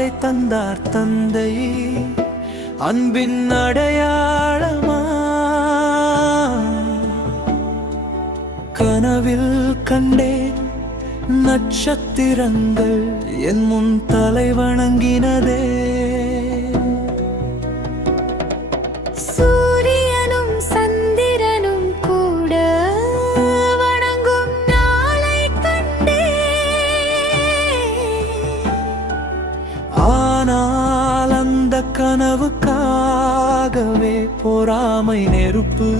ஆடை தந்தார் தந்தை அன்பின் அடையாளமா. கனவில் கண்டேன் நட்சத்திரங்கள் என் முன் தலை வணங்கினதே. சூரியனும் சந்திரனும் கூட வணங்கும் நாளை கண்டே. ஆனால் அந்த கனவுக்காகவே பொறாமை நெருப்பு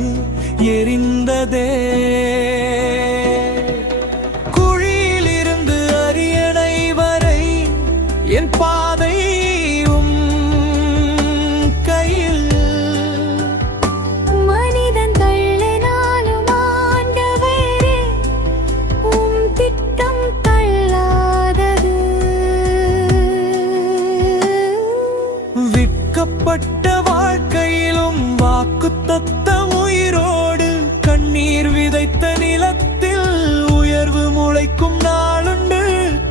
எரிந்ததே. குழியிலிருந்து அரியணை வரை என் பாதையும் கையில். மனிதன் தள்ளினாலும் ஆண்டவரே உம் திட்டம் தள்ளாதது. விற்கப்பட்ட வாழ்க்கையிலும் வாக்குத்தத்த உயிரோடு கண்ணீர் விதைத்த நிலத்தில் உயர்வு முளைக்கும் நாளுண்டு.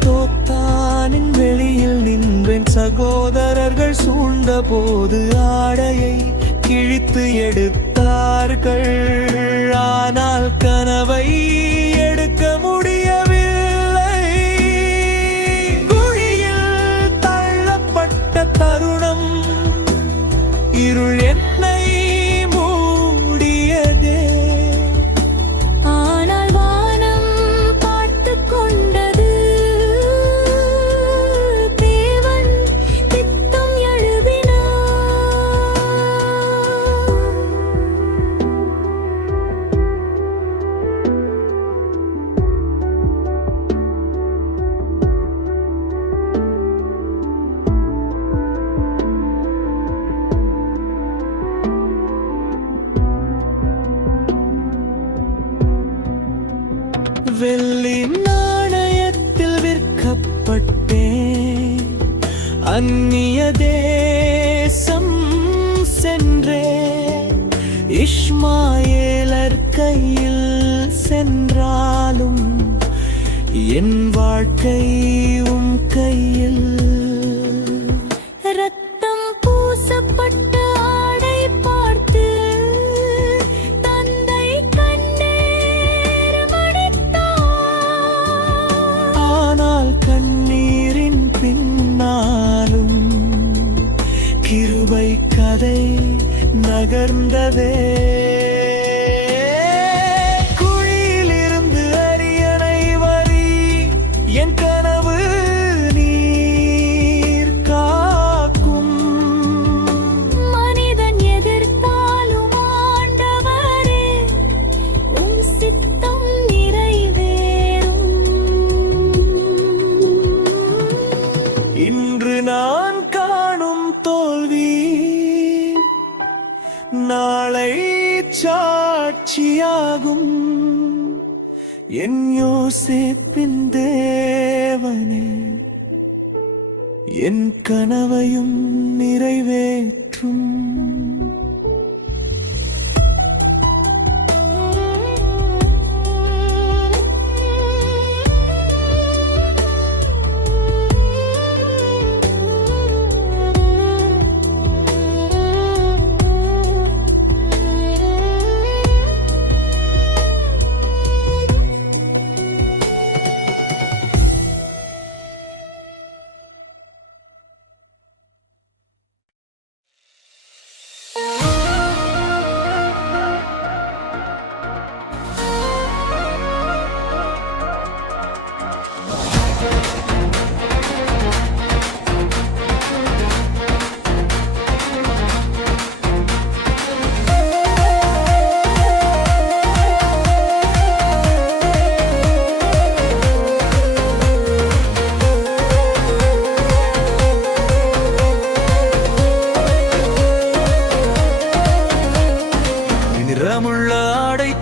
தோத்தானின் வெளியில் நின்றேன் சகோதரர்கள் சூழ்ந்த போது ஆடையை கிழித்து எடுத்தார்கள். ஆனால் கனவை எடுக்க முடியவில்லை. குழியில் தள்ளப்பட்ட தருணம் இருள் என்னை மூடியதே. ஆனால் வானம் பார்த்துக் கொண்டது. தேவன் திட்டம் எழுதினார். வெள்ளி நாணயத்தில் விற்கப்பட்டேன். அந்நிய தேசம் சென்றேன். இஸ்மாயேலர் கையில் சென்றாலும் என் வாழ்க்கை உம் கையில். ரத்தம் பூசப்பட்ட ஆடை பார்த்து தந்தை கண்ணீர் வடித்தார். ஆனால் கண்ணீரின் பின்னாலும் கிருபை கதை நகர்ந்ததே. குழியிலிருந்து அரியணை வரி என் கனவு நீர் காக்கும். மனிதன் எதிர்த்தாலும் ஆண்டவரே உம் சித்தம் நிறைவேறும். இன்று நான் காணும் தோல்வி நாளை சாட்சியாகும். என் யோசேப்பின் தேவனே என் கனவையும் நிறைவேற்றும்.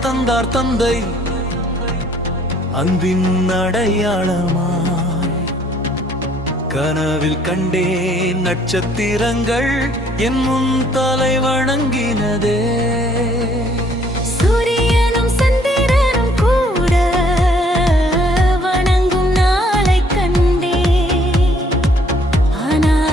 தந்தார் தந்தை அன்பின் அடையாளமாய். கனவில் கண்டேன் நட்சத்திரங்கள் என் முன் தலை வணங்கினதே. சூரியனும் சந்திரனும் கூட வணங்கும் நாளை கண்டே. ஆனால்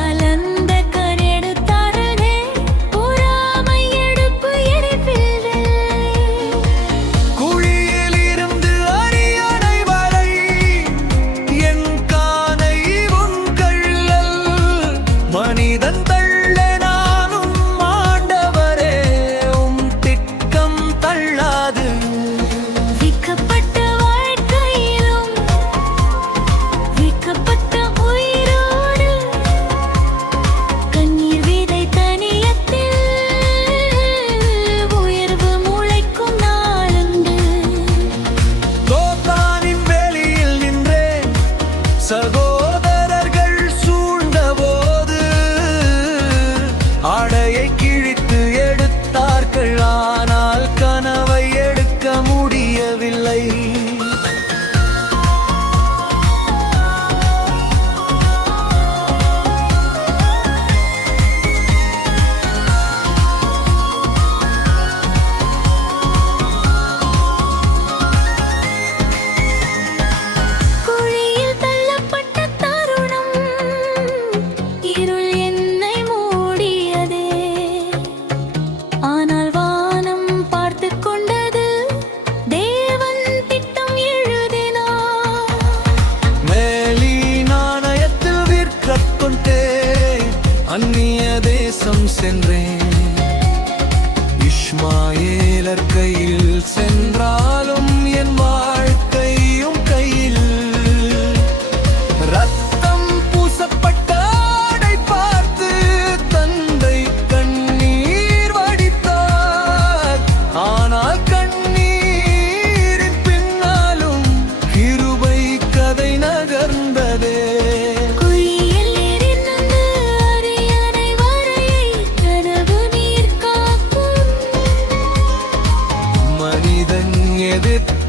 சென்றேன். இஸ்மாயேலர் கையில் சென்றாலும் என் வாழ்க்கையும் கையில். ரத்தம் பூசப்பட்ட ஆடை பார்த்து தந்தை கண்ணீர் வடித்தார். ஆனால் கண்ணீரின் பின்னாலும் கிருபை கதை நகர்ந்ததே. குழியில் இருந்து அரியணை வரையை கனவு நீர் காக்கும். மனிதன் எதிர்த்த